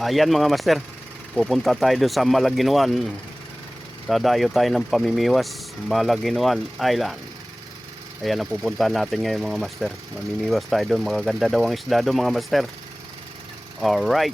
Ayan mga master, pupunta tayo doon sa Malaginuan. Dadayo tayo ng pamimiwas, Malaginuan Island. Ayan ang pupuntahan natin ngayon mga master. Mamimiwas tayo doon, magaganda daw ang isla doon mga master. Alright.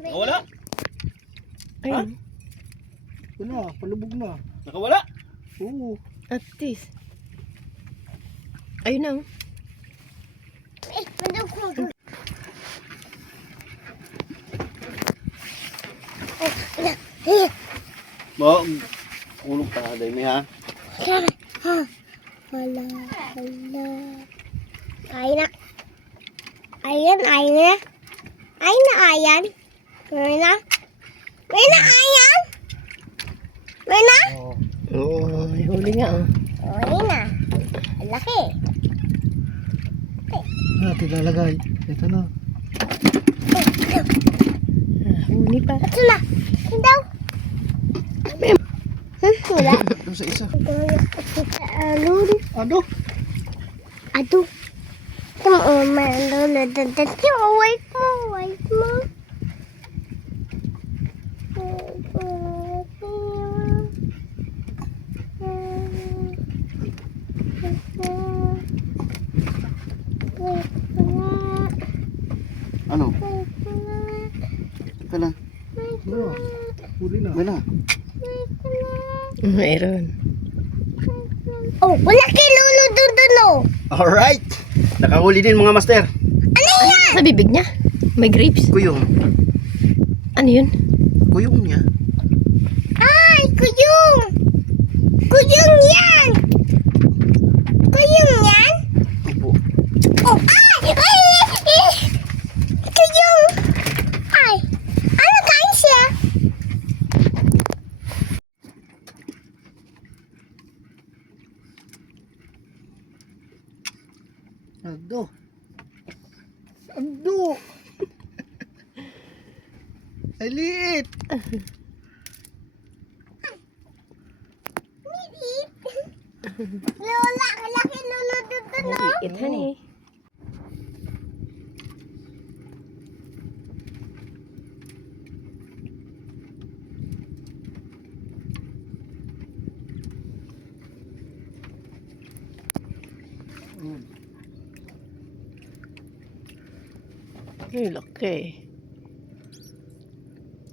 Nakawala? Ayun. Wala, palubog na. Nakawala? Oo. At least. Ayun na. Mo, ulog pa na din ha. Wala, wala. Ay na. Ayan, ayan. Ay na, ayan. May na. May na, ayan. May na. Oo, may huli nga. Ay na. Ang laki. Natin lalagay. Ito na. Huli pa. Ito na. Ito daw. Wala. Ito sa isa. Alun. Ano? Aduh. Tama, malo na dadat. Wait mo, wait mo. Ano? Teka lang. Ano? Huli na. Wala. Mayroon. Oh, wala kay Lolo doon oh. Alright. Nakahuli din mga master. Ano yan? Sa bibig niya. May grapes. Kuyong. Ano yun? Kuyong niya. Ay, kuyong. Kuyong yan. Kuyong yan? Opo. Oh, ay! Ay! Kuyong! Ay! Ano kain siya? Ando. Ando. Ay, liit. Lola, laki Lolo doon oh. Maliit, honey. Ay, laki.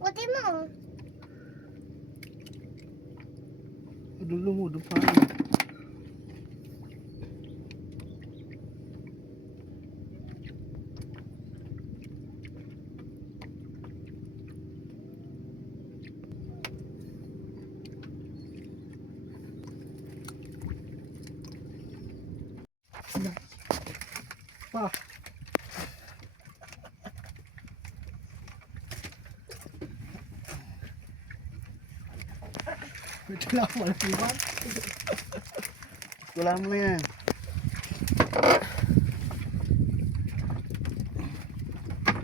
Puti mo. Dulo mo, doon pa. Pa. Ito lang wala siwan. Wala mo na yan.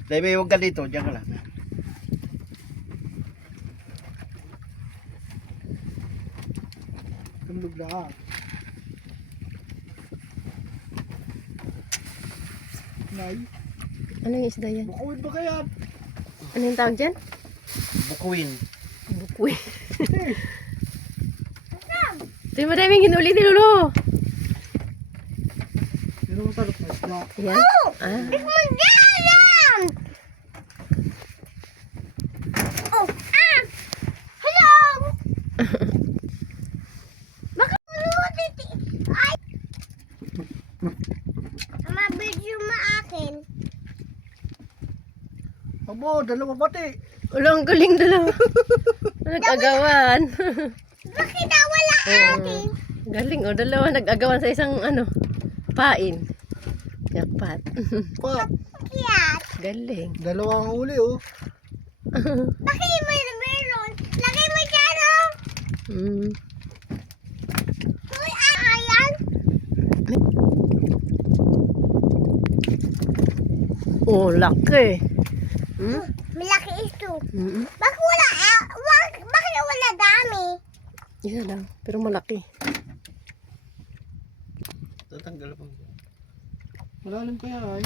Dahil huwag ka dito, diyan ka lang. Tumulog na ka. Nay, Ano yung isda yan? bukuin ba kaya? Ano yung tawag dyan? Bukuin. Bukoy. Ito yung madaming hinuli ni Lolo. Pero masarap na isda. Yan. Ah. Magdalam! Oh, ah! Hello! Baka ulit. Ay! Mabidyo mo akin. Abo, dalawa pati. Wala, ang galing dalawa. Nag-agawan. Bakit na wala akin? Galing, oh. Dalawa nag-agawan sa isang, ano, pain. Jackpot. Pa, Kiyat. Galing. dalawa ang uli oh. Bakit may meron? Lagay mo dyan oh! Mm. Uy, ayan! Oh, laki. Hmm? Malaki ito. Mm-mm. Bakit wala, bakit wala dami? Isa lang, pero malaki. Tatanggal pa. Malalim kaya ay.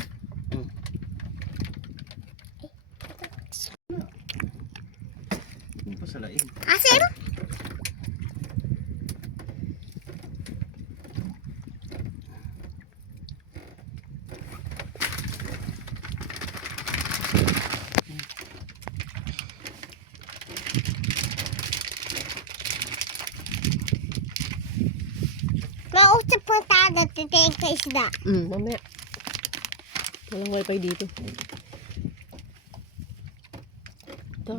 Pasalain. Asim? Mausap mo tayo titigil ka isda. Mamaya. Walang wifi dito. Ito.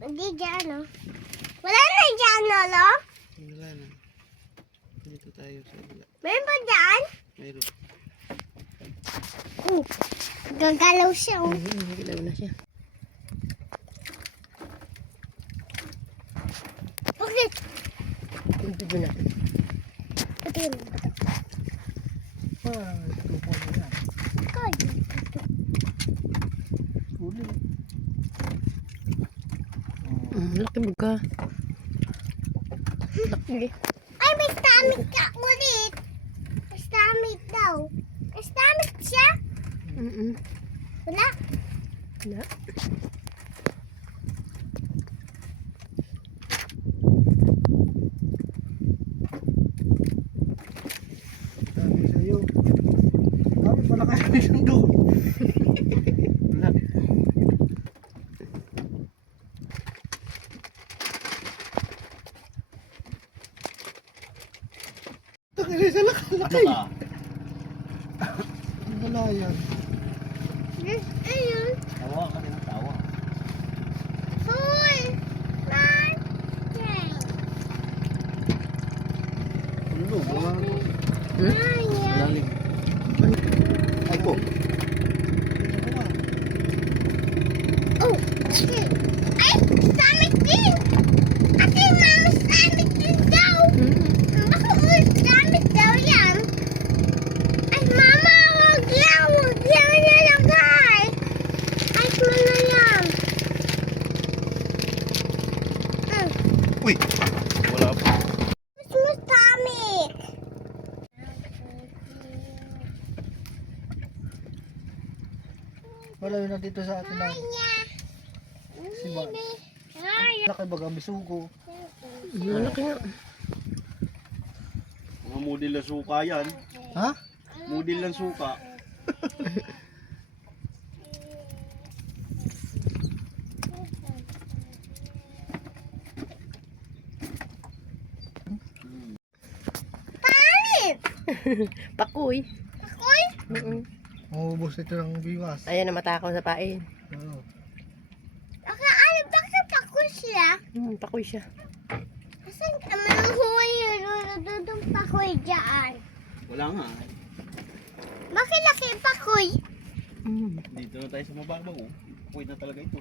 Hindi dyan oh. Wala na dyan lolo? Wala na. Dito tayo sa ila. Meron ba dyan? Mayroon. Gagalaw siya oh. Nagalaw na siya. Bakit? Ito na. Ito yun. Ah, ito po na yan. Kaya. Uli. Laki buka. Laki. Ay, may stomach ka ulit. May stomach daw. May stomach siya? Wala. Wala. Dami sa'yo. Dami pala kaya isang doon. Wala. Tangilay sa laki. Wala yan. Ayun. Tawa ka din ng tawa. 4, 9, 10. Ano? Wala na. Ayan. Lalim. Ay ko. Oh, ate. Ay, stomach din. Ate, mama, stomach din daw. Baka ulit stomach daw yan. Ay, mama, wag yan nalagay. Ay, mo na yan. Uy! Wala pa. Mas mo stomach. Wala yun na dito sa atin lang. Si Man. Laki baga bisugo. Malaki nga. Mga model na suka yan. Ha? Model ng suka. Palit. Pakoy. Ako'y Mm-mm. Maubos ito ng biwas. Ayan na matakaw sa pain. Oo. Bakit ako siya? Pakoy siya. Asan ka manuhuway yung nandudong pakoy dyan? Wala nga. Bakit laki pakoy? Dito na tayo sa mababaw. Puwede na talaga ito.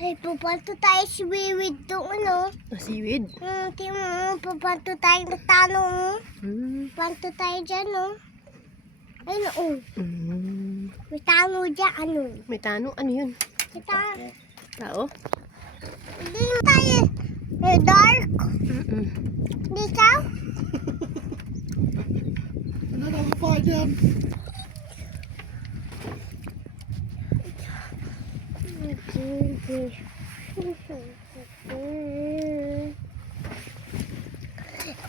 Ay, pupunto tayo sa wiwid doon, ano? Seaweed. Pupunto tayo na tanong. Mm. Pupunto tayo dyan, no? Ay, no. Mm. May tanong dyan, ano? May tanong. Ano yun? May tanong. Tao? Hindi tayo. Dark. Hindi ka? Ano na pa dyan?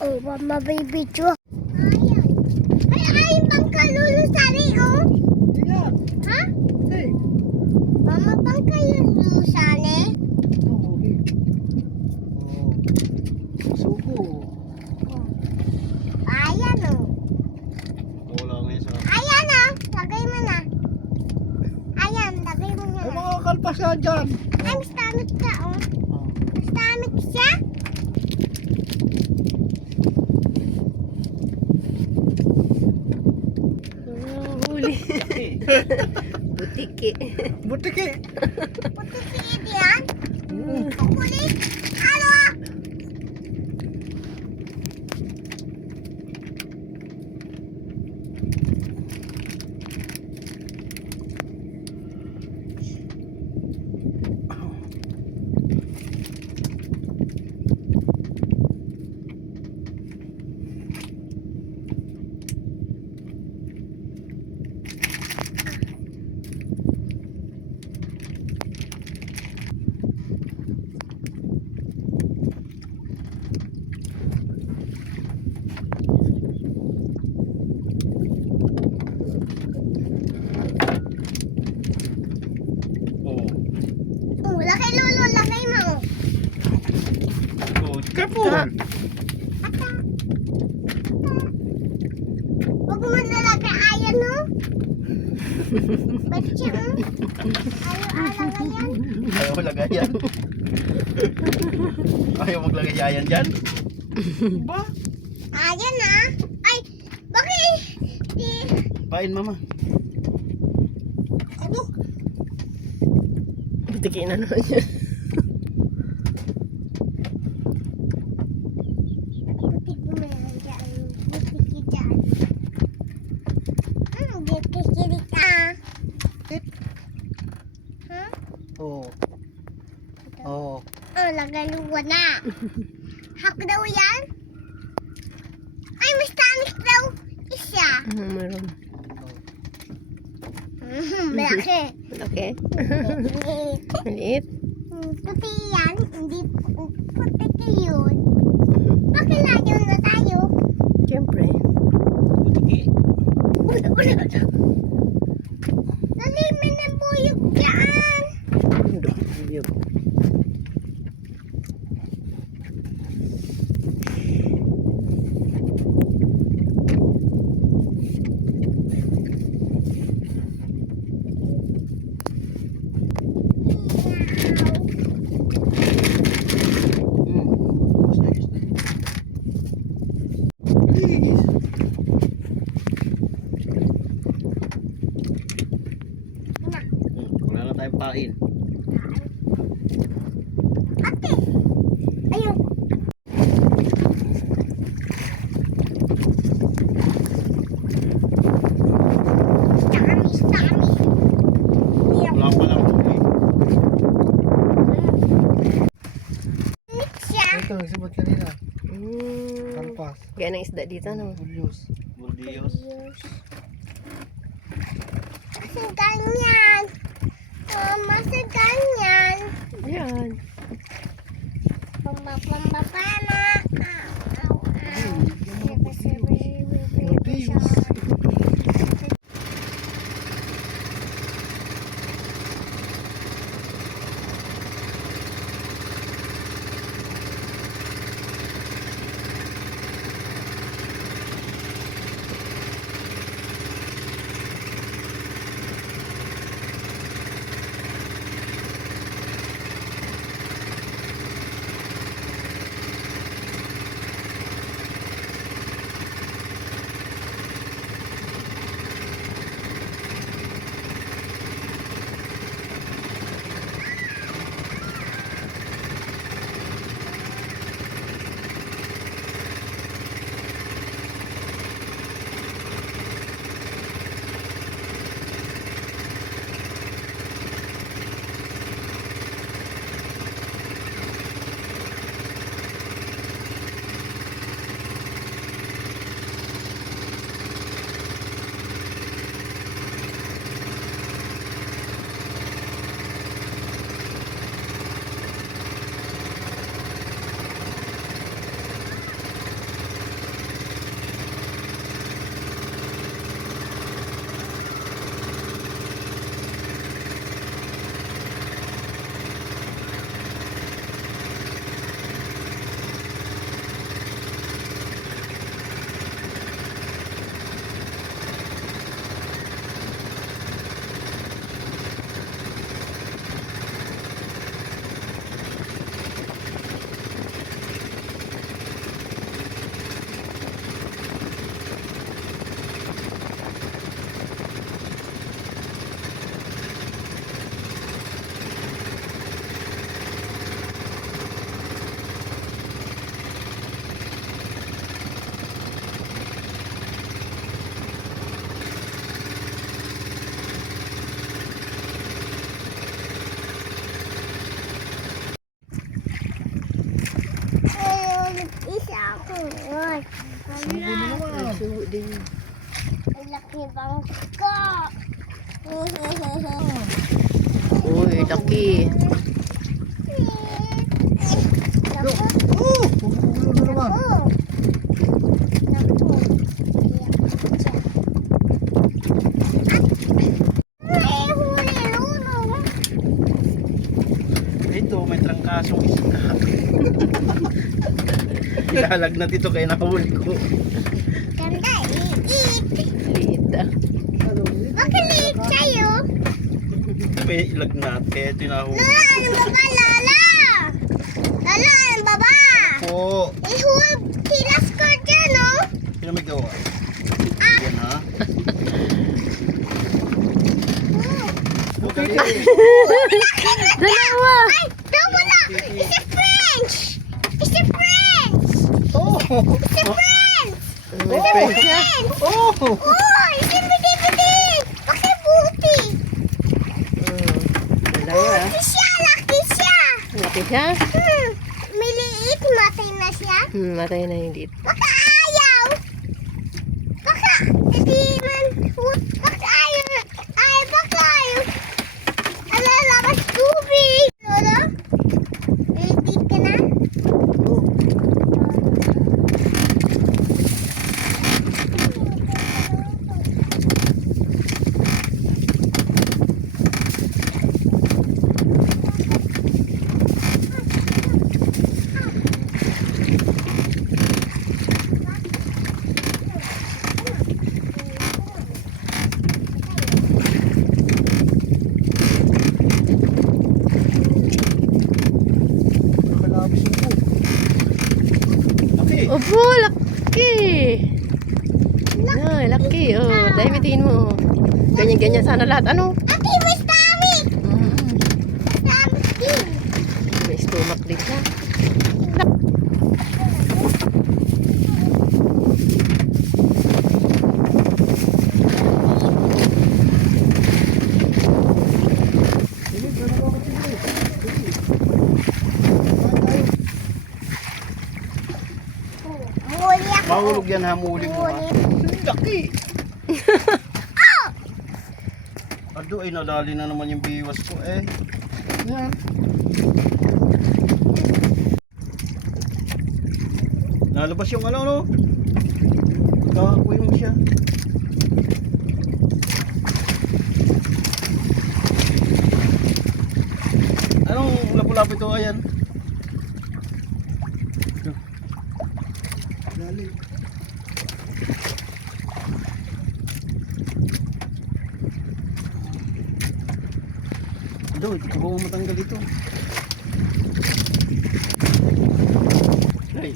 Oh, mama baby jo. Ayan. Ay, ayun bang kalulusari, oh? Yan. Ha? Hindi. Mama bang kalulusari? Oo. Oo. Suko. Ayan, oh. Wala ngayon sa... Ayan, oh. Lagay mo na. Ayan, lagay mo na. May mga kalpas yan dyan. Ay, mas tamit ka, oh. Oh. Mas tamit siya. Huli. Butiki. Butiki. Puti siya yan. Kukulit. Ano, ah? Oo. Oh, laki lolo, lagay mo. Oo. Careful! Ata. Huwag mo nalagay ayan, no? Ba't siya, oh? Ayaw alang ayan. Ayaw maglagayan. Ayaw maglagayan dyan. Ba? Ayan, ah. Ay, bakit? Pain mama. Ano? Butiki na naman yun. Butik mo meron dyan. Butik dyan. Butik ka. Ha? Oo. Oo. Oh, lagay luwa na. Hak daw yan? Ay, mas tamis daw. Isa. Meron. Malaki. Okay. Maliit. Puti yan. Hindi puti yun. Bakit layo na tayo? Siyempre. Butiki. Nalimin na buyog dyan. Buyog. Please. Wala na tayong pain. Ate. Ayun. Tamis, tamis. Wala pa lang huli. Mix siya. Ito, nagsabat kanina. Mm. Kalpas. Gaya ng isda dito, no? Bulyos. Burdios. Kasi ganyan. Masa ganyan. Ayan. Pambapambapana. Bulyos. din. Ang laki bangka. Uy, laki. Naku. Oh! Pumupulo na naman. Naku. Ay, huli, Lolo. Ito, may trangkasong isda. Ilalagnat ito kaya nakahuli ko. Ganda, liit. Liit ah. Bakit liit sa'yo? May ilagnat kaya ito yung nahuli. Lola, ano ba ba, Lola? Lola, ano ba ba? Po, Ihul, tilas ko dyan, oh. sino may gawa? Yan ha? Okay. Dalawa! Ay, wala. It's a French. It's a French. Oh! It's a French. May friend siya. Oh! Oh, it's a bidi-bidi. Bakit buti? Dalawa. Laki siya, laki siya. Laki siya. Maliit, matay na siya. Matay na yung liit. Baka ayaw. Baka, hindi man. Baka ayaw. Ay, baka ayaw. Ala, labas tubig. Lolo? Ready ka na? Nakalabis yung po. Okay. Opo, laki! Ay, laki. Oh, dahil mitingin mo. Ganyan-ganyan sana lahat. Ano? Ate, may stomach. Stomach din. May stomach din siya. Muli ako. Mahulog yan ha, muli mo ha. Laki! Ado ay nadali na naman yung biwas ko eh. Yan. Nalabas yung ano no? Kakakuy mo siya. Anong lapu-lapu ito? Ayan. Galing. Ado, hindi ko matanggal ito. Ay.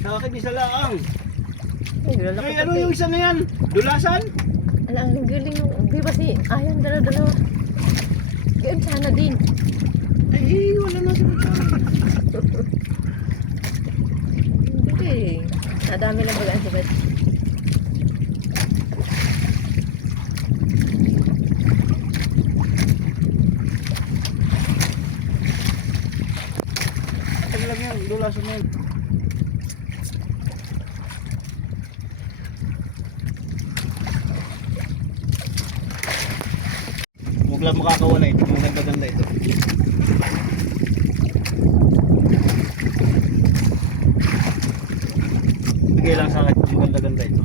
Nakakit isa lang. Ay, lalaki Ay, ano yung isa na yan? Dulasan? Ala, ang galing mo. Di ba si... Ayan, dalawa. Ganyan sana din. Ay, wala na siya. Hindi. Nadami lang bagaan si Bet. Ano lang yan? Dulasan na yan. Huwag lang makakawala ito. Maganda-ganda ito. Bigay lang sa akin. Maganda-ganda ito.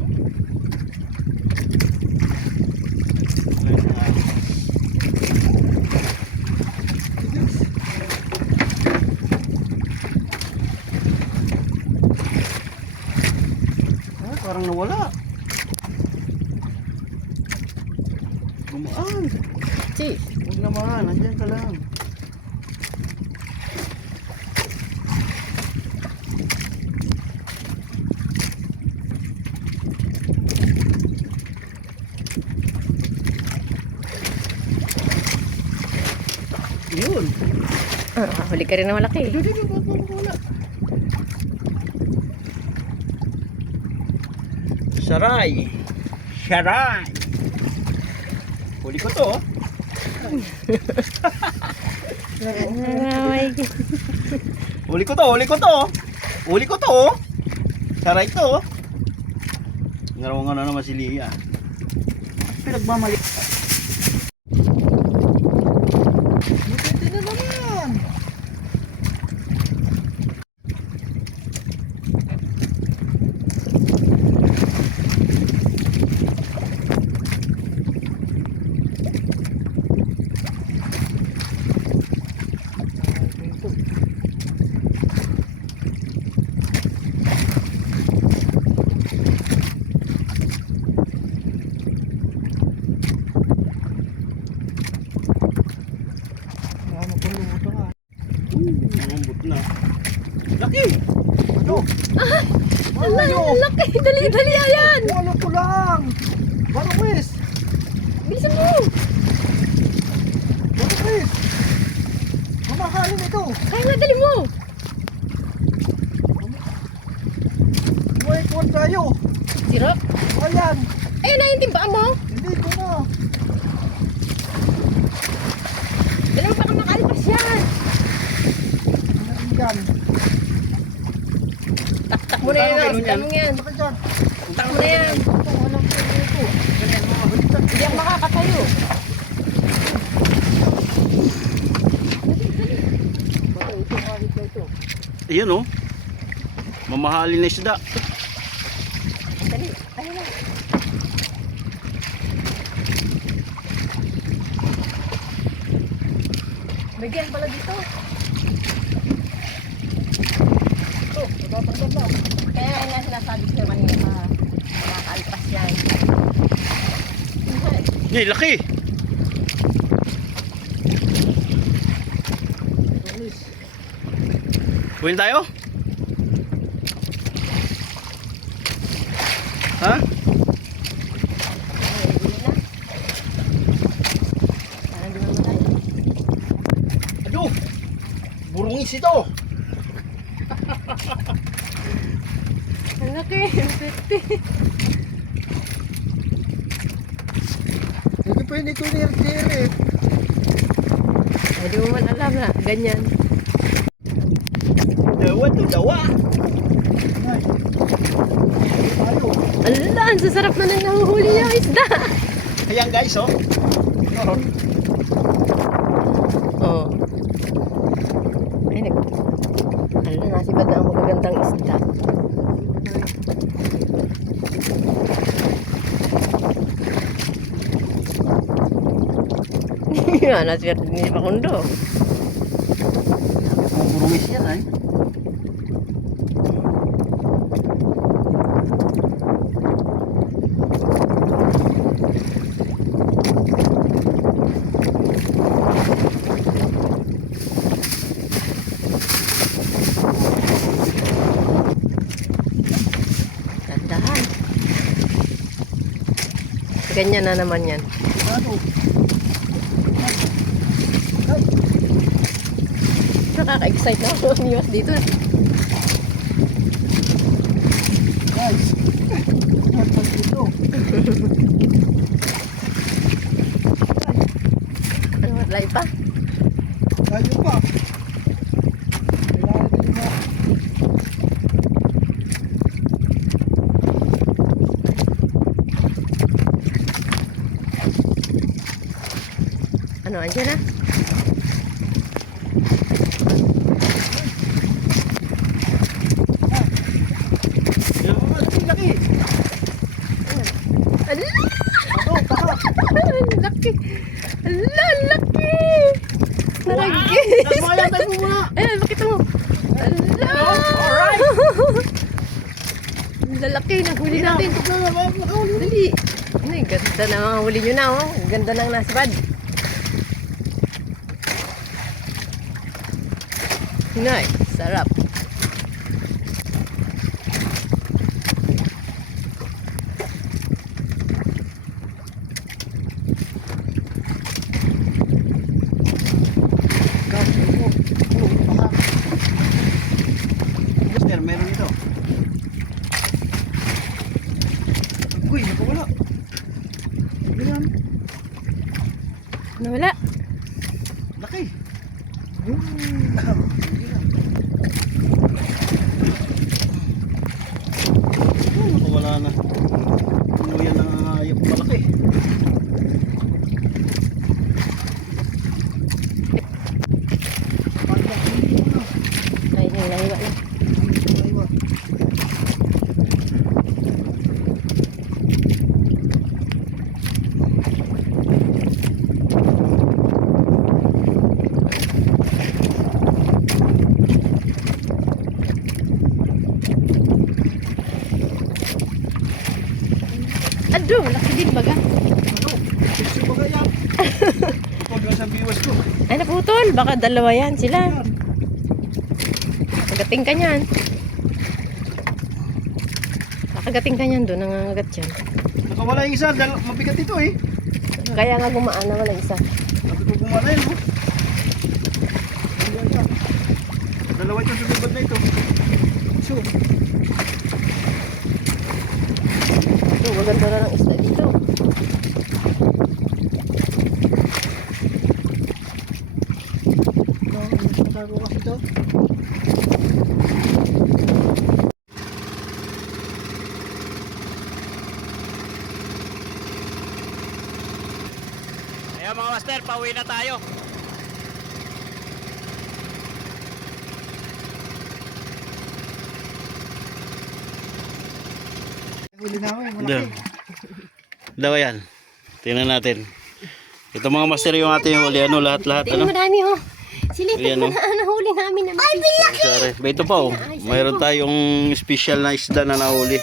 Ah, parang nawala. Gumaan. Si. Huwag naman. Nandiyan ka lang. Yun. Huli ka rin na malaki. Wala. Saray. Saray. Huli ko to. Ay, Huli ko to. Huli ko to. Huli ko to. Saray to. Ngaraw nga na naman si Lia. Pinagmamali. Buti na naman. Makulungkot nga. Lumambot na. Laki! Ano? Ala, laki. Dali, dali, ayan. Ano ko lang? Barong wis. Bilisan mo. Barong wis. Mamahalin ito. Kaya nga, dali mo. Wait, one tayo. Sirap. Ayan. Ayun na yung timbaan mo. Hindi ko na. Dali mo baka makalpas yan. Yan. Tak mo na yan. Tak mo yan. Saka dyan. Tak mo na yan. Ito, alam ko ito. Hindi ako makakatayo. Bata, ito, halit na ito. Ayan oh. Mamahalin na isda. Dali. Ayun na. Bigyan pala dito. Ito, natatanggap na. Kaya nga sinasabi ko kanina makakalpas yan. Hey, laki! Tulis. Kuhin tayo? Ha? Aduh! Burungis ito! Ang laki, ang safety. Hindi pa yun ito nire-tire. Hindi mo man alam na, ganyan. Dawa to dawa! Ay. Tayo. Ala, ang sasarap na nang nahuhuli yung isda. Ayan guys oh. Meron. Oo. Ay, ala, nasibad na ang magagandang isda. Yan, nasibad ni Pakundo. Burungis yan ay. Dandahan. Ganyan na naman yan. Ano? Nakaka-excite na ako umiwas dito. Guys. Nagpas dito. Ano, matlay pa? Tayo pa. Kailangan din mo. Ano, andyan na? Laki. Ala! Ano? Baka. Ang laki! Ala, ang laki! Naragis! Tayo mo muna! Ayan, pakita mo. Ala! Alright! Ang lalaki, nahuli natin. Dali. Ay, ganda na mga huli nyo na, oh. Ganda ng nasibad. Nice, sarap. Mister, meron ito. Uy, nakawala. Ano yan? Nawala. Laki. Nakawala na. do. Laki din baga. Gusto ba kaya? Kapag nasa biwas ko. Ay, naputol. Baka dalawa yan sila. Kakagating ka niyan. Kakagating ka niyan doon. Nangangagat yan. Nakawala yung isa, mabigat ito eh. Kaya nga gumaan na wala isa. Sabi ko gumana yun, oh. Dalawa ito sa libad na ito. So, Ito, maganda na ng isda dito. tago kasi ito. Ayan mga master, pauwi na tayo. Huli namin, malaki. Doon. Dalawa yan. Tingnan natin. Ito mga master yung ating huli. Ano, lahat-lahat. Tingnan Ano? madami oh. Silipin Ayan, mo oh. na nahuli namin na mati. Sorry. Ba ito pa oh. Mayroon tayong special na isda na nahuli.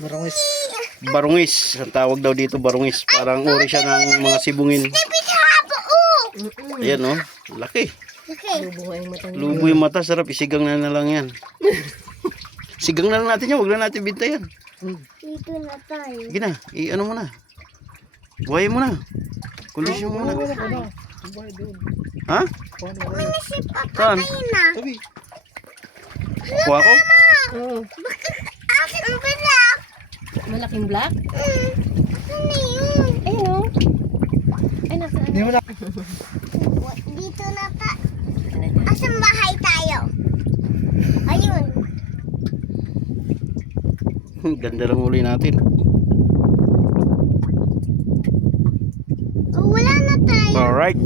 Marangis. Barungis. Ang tawag daw dito barungis. Parang uri siya ng mga sibungin. Ayan oh. Laki. Lubo ay mata niya. Lubo yung mata. Sarap. Isigang na lang yan. Sigang na lang natin yan. Huwag na natin binta yan. Dito na tayo. Sige na. I-ano mo na. Buhay mo na. Kondisyon mo na. Wala ka na. Kumbay doon. Ha? Paano May wala? nasip pa Saan? na. Sabi, Kuha ko? Oo. Bakit akin ang balak? Malaking black. Ano yun? Ayun oh. Ay, nasa hindi mo na. Dito na pa. Asan bahay tayo? Ayun. Ganda lang uli natin. Oh, wala na tayo. Alright.